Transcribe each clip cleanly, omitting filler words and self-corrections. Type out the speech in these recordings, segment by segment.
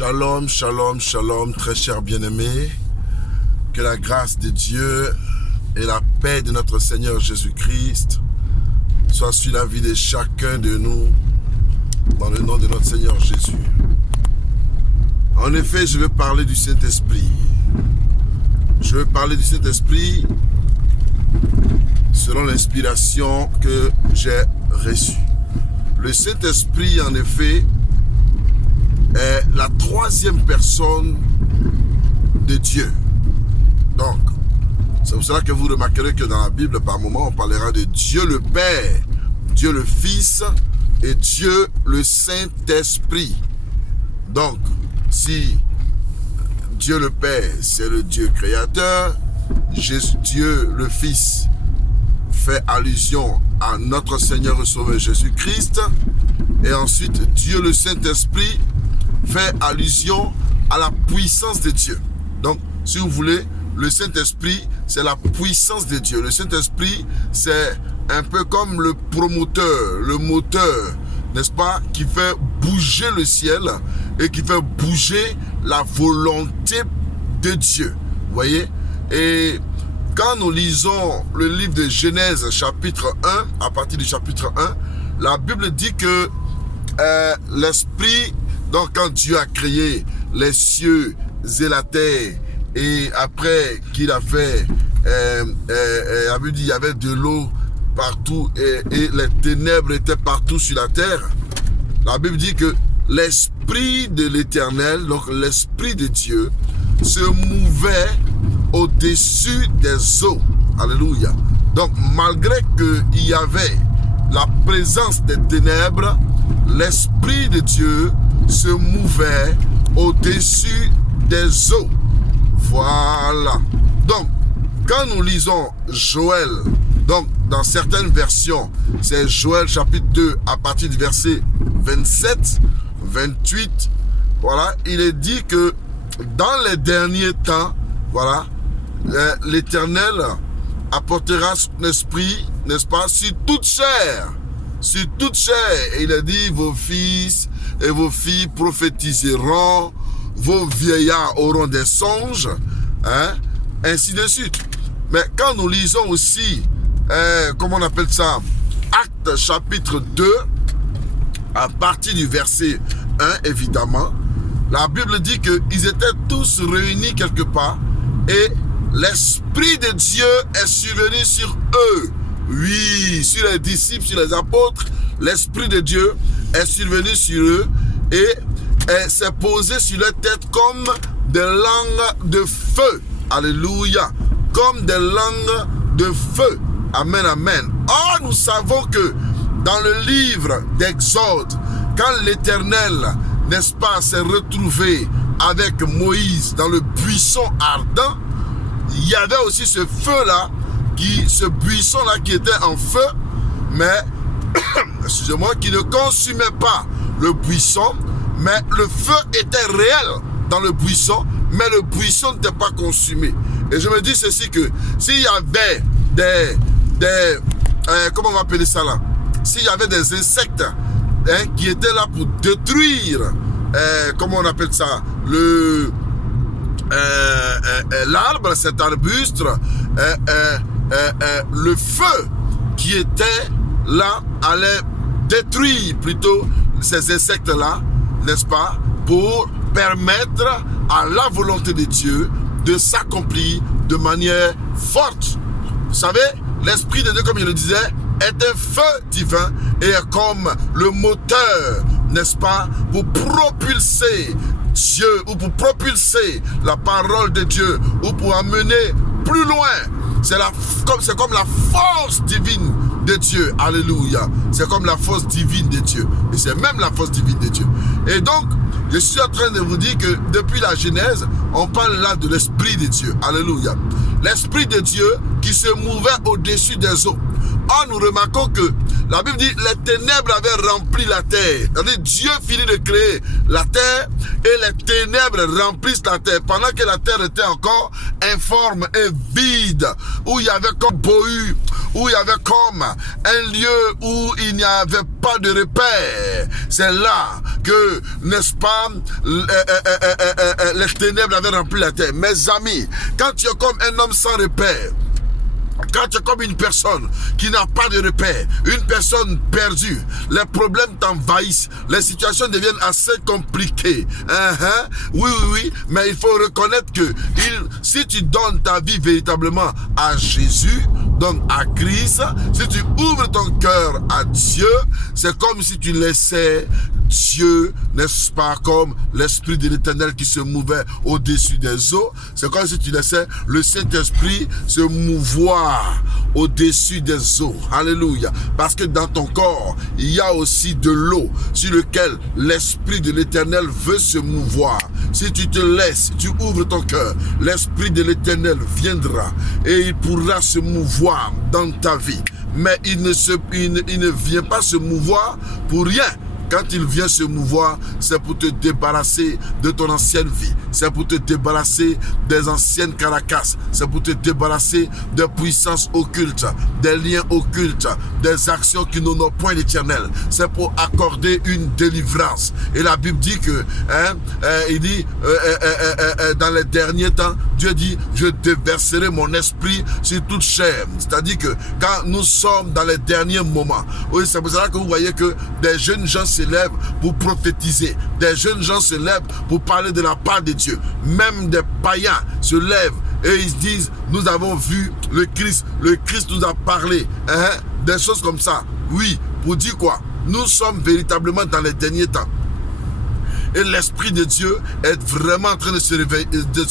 Shalom, shalom, shalom, très chers bien-aimés. Que la grâce de Dieu et la paix de notre Seigneur Jésus-Christ soit sur la vie de chacun de nous, dans le nom de notre Seigneur Jésus. En effet, je veux parler du Saint-Esprit. Je veux parler du Saint-Esprit selon l'inspiration que j'ai reçue. Le Saint-Esprit, en effet, est la troisième personne de Dieu. Donc, c'est pour cela que vous remarquerez que dans la Bible, par moment, on parlera de Dieu le Père, Dieu le Fils et Dieu le Saint-Esprit. Donc, si Dieu le Père, c'est le Dieu créateur, Dieu le Fils fait allusion à notre Seigneur et Sauveur Jésus-Christ, et ensuite Dieu le Saint-Esprit fait allusion à la puissance de Dieu. Donc, si vous voulez, le Saint-Esprit, c'est la puissance de Dieu. Le Saint-Esprit, c'est un peu comme le promoteur, le moteur, n'est-ce pas, qui fait bouger le ciel et qui fait bouger la volonté de Dieu. Vous voyez? Et quand nous lisons le livre de Genèse, chapitre 1, à partir du chapitre 1, la Bible dit que l'Esprit, donc quand Dieu a créé les cieux et la terre, et après qu'il a fait, il y avait de l'eau partout et les ténèbres étaient partout sur la terre, la Bible dit que l'Esprit de l'Éternel, donc l'Esprit de Dieu, se mouvait au-dessus des eaux. Alléluia. Donc malgré qu'il y avait la présence des ténèbres, l'Esprit de Dieu se mouvait au-dessus des eaux. Voilà. Donc, quand nous lisons Joël, donc dans certaines versions, c'est Joël chapitre 2 à partir du verset 27, 28, voilà, il est dit que dans les derniers temps, voilà, l'Éternel apportera son esprit, n'est-ce pas, sur toute chair. Sur toute chair. Et il a dit, vos fils et vos filles prophétiseront, vos vieillards auront des songes, hein, ainsi de suite. Mais quand nous lisons aussi, comment on appelle ça, Actes chapitre 2, à partir du verset 1, évidemment, la Bible dit qu'ils étaient tous réunis quelque part et l'Esprit de Dieu est survenu sur eux. Oui, sur les disciples, sur les apôtres, l'Esprit de Dieu est survenu sur eux et s'est posé sur leur tête comme des langues de feu. Alléluia. Comme des langues de feu. Amen, amen. Or, nous savons que dans le livre d'Exode, quand l'Éternel, n'est-ce pas, s'est retrouvé avec Moïse dans le buisson ardent, il y avait aussi ce feu-là, ce buisson-là qui était en feu, mais, excusez-moi, qui ne consumait pas le buisson, mais le feu était réel dans le buisson, mais le buisson n'était pas consumé. Et je me dis ceci que s'il y avait comment on va appeler ça là? S'il y avait des insectes qui étaient là pour détruire, comment on appelle ça? L'arbre, cet arbuste, le feu qui était là allait détruire plutôt ces insectes-là, n'est-ce pas, pour permettre à la volonté de Dieu de s'accomplir de manière forte. Vous savez, l'Esprit de Dieu, comme je le disais, est un feu divin et est comme le moteur, n'est-ce pas, pour propulser Dieu ou pour propulser la parole de Dieu ou pour amener plus loin. C'est comme la force divine de Dieu. Alléluia. C'est comme la force divine de Dieu. Et c'est même la force divine de Dieu. Et donc, je suis en train de vous dire que depuis la Genèse, on parle là de l'Esprit de Dieu. Alléluia. L'Esprit de Dieu qui se mouvait au-dessus des eaux. Or, nous remarquons que la Bible dit les ténèbres avaient rempli la terre. C'est-à-dire Dieu finit de créer la terre et les ténèbres remplissent la terre. Pendant que la terre était encore informe et vide, où il y avait comme bohu, où il y avait comme un lieu où il n'y avait pas de repère. C'est là que, n'est-ce pas, les ténèbres avaient rempli la terre. Mes amis, quand tu es comme un homme sans repère, quand tu es comme une personne qui n'a pas de repère, une personne perdue, les problèmes t'envahissent, les situations deviennent assez compliquées. Oui, mais il faut reconnaître que si tu donnes ta vie véritablement à Jésus, donc à Christ, si tu ouvres ton cœur à Dieu, c'est comme si tu laissais Dieu, n'est-ce pas, comme l'Esprit de l'Éternel qui se mouvait au-dessus des eaux. C'est comme si tu laissais le Saint-Esprit se mouvoir au-dessus des eaux. Alléluia. Parce que dans ton corps, il y a aussi de l'eau sur lequel l'Esprit de l'Éternel veut se mouvoir. Si tu te laisses, tu ouvres ton cœur, l'Esprit de l'Éternel viendra et il pourra se mouvoir dans ta vie. Mais il ne vient pas se mouvoir pour rien. Quand il vient se mouvoir, c'est pour te débarrasser de ton ancienne vie. C'est pour te débarrasser des anciennes caracasses. C'est pour te débarrasser des puissances occultes, des liens occultes, des actions qui n'ont point d'éternel. C'est pour accorder une délivrance. Et la Bible dit que, il dit, dans les derniers temps, Dieu dit, je déverserai mon esprit sur toute chair. C'est-à-dire que quand nous sommes dans les derniers moments, oui, c'est pour ça que vous voyez que des jeunes gens se lèvent pour prophétiser. Des jeunes gens se lèvent pour parler de la part de Dieu. Même des païens se lèvent et ils disent, nous avons vu le Christ nous a parlé. Des choses comme ça. Oui, pour dire quoi? Nous sommes véritablement dans les derniers temps. Et l'Esprit de Dieu est vraiment en train de se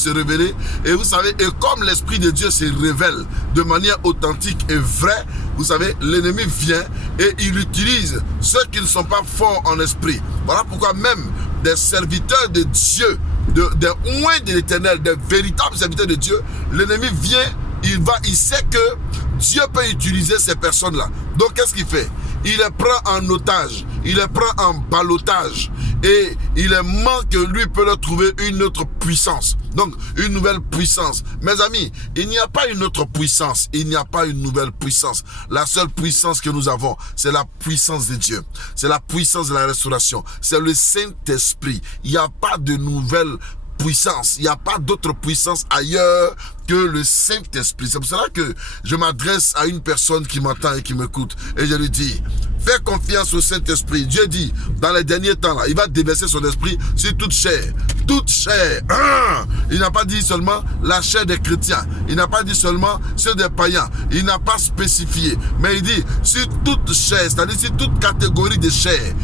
révéler. Et vous savez, et comme l'Esprit de Dieu se révèle de manière authentique et vraie, vous savez, l'ennemi vient et il utilise ceux qui ne sont pas forts en esprit. Voilà pourquoi même des serviteurs de Dieu, des oints de l'Éternel, des véritables serviteurs de Dieu, l'ennemi vient, il sait que Dieu peut utiliser ces personnes-là. Donc qu'est-ce qu'il fait? Il les prend en otage, il les prend en ballottage et il est ment que lui peut leur trouver une autre puissance. Donc, une nouvelle puissance. Mes amis, il n'y a pas une autre puissance, il n'y a pas une nouvelle puissance. La seule puissance que nous avons, c'est la puissance de Dieu. C'est la puissance de la restauration. C'est le Saint-Esprit. Il n'y a pas de nouvelle puissance. Il n'y a pas d'autre puissance ailleurs que le Saint-Esprit. C'est pour cela que je m'adresse à une personne qui m'entend et qui m'écoute. Et je lui dis, fais confiance au Saint-Esprit. Dieu dit, dans les derniers temps, là, il va déverser son esprit sur toute chair. Toute chair. Il n'a pas dit seulement la chair des chrétiens. Il n'a pas dit seulement ceux des païens. Il n'a pas spécifié. Mais il dit, sur toute chair, c'est-à-dire sur toute catégorie de chair.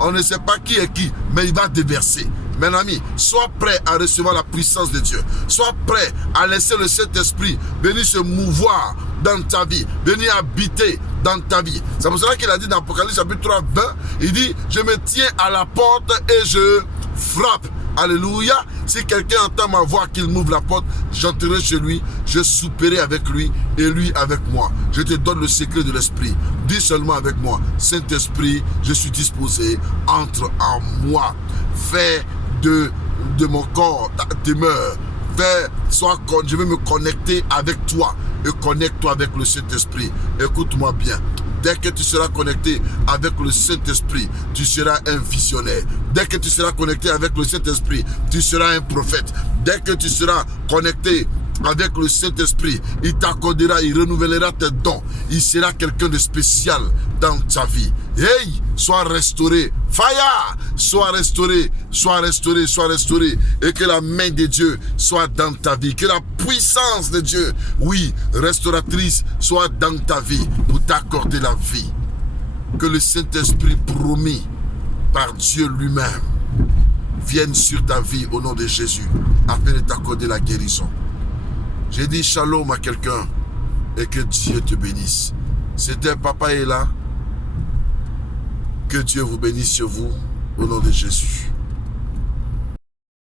On ne sait pas qui est qui, mais il va déverser. Mes amis, sois prêt à recevoir la puissance de Dieu. Sois prêt à laisser le Saint-Esprit venir se mouvoir dans ta vie, venir habiter dans ta vie. C'est pour cela qu'il a dit dans Apocalypse chapitre 3, 20, il dit, je me tiens à la porte et je frappe. Alléluia. Si quelqu'un entend ma voix, qu'il m'ouvre la porte, j'entrerai chez lui, je souperai avec lui et lui avec moi. Je te donne le secret de l'esprit. Dis seulement avec moi, Saint-Esprit, je suis disposé, entre en moi. Fais de mon corps ta demeure. Je vais me connecter avec toi et connecte-toi avec le Saint-Esprit. Écoute-moi bien. Dès que tu seras connecté avec le Saint-Esprit, tu seras un visionnaire. Dès que tu seras connecté avec le Saint-Esprit, tu seras un prophète. Dès que tu seras connecté avec le Saint-Esprit, il t'accordera, il renouvellera tes dons. Il sera quelqu'un de spécial dans ta vie. Hey, sois restauré. Fire! Sois restauré, sois restauré, sois restauré. Et que la main de Dieu soit dans ta vie. Que la puissance de Dieu, oui, restauratrice, soit dans ta vie pour t'accorder la vie. Que le Saint-Esprit promis par Dieu lui-même vienne sur ta vie au nom de Jésus afin de t'accorder la guérison. J'ai dit shalom à quelqu'un et que Dieu te bénisse. C'était Papa est là. Que Dieu vous bénisse sur vous au nom de Jésus.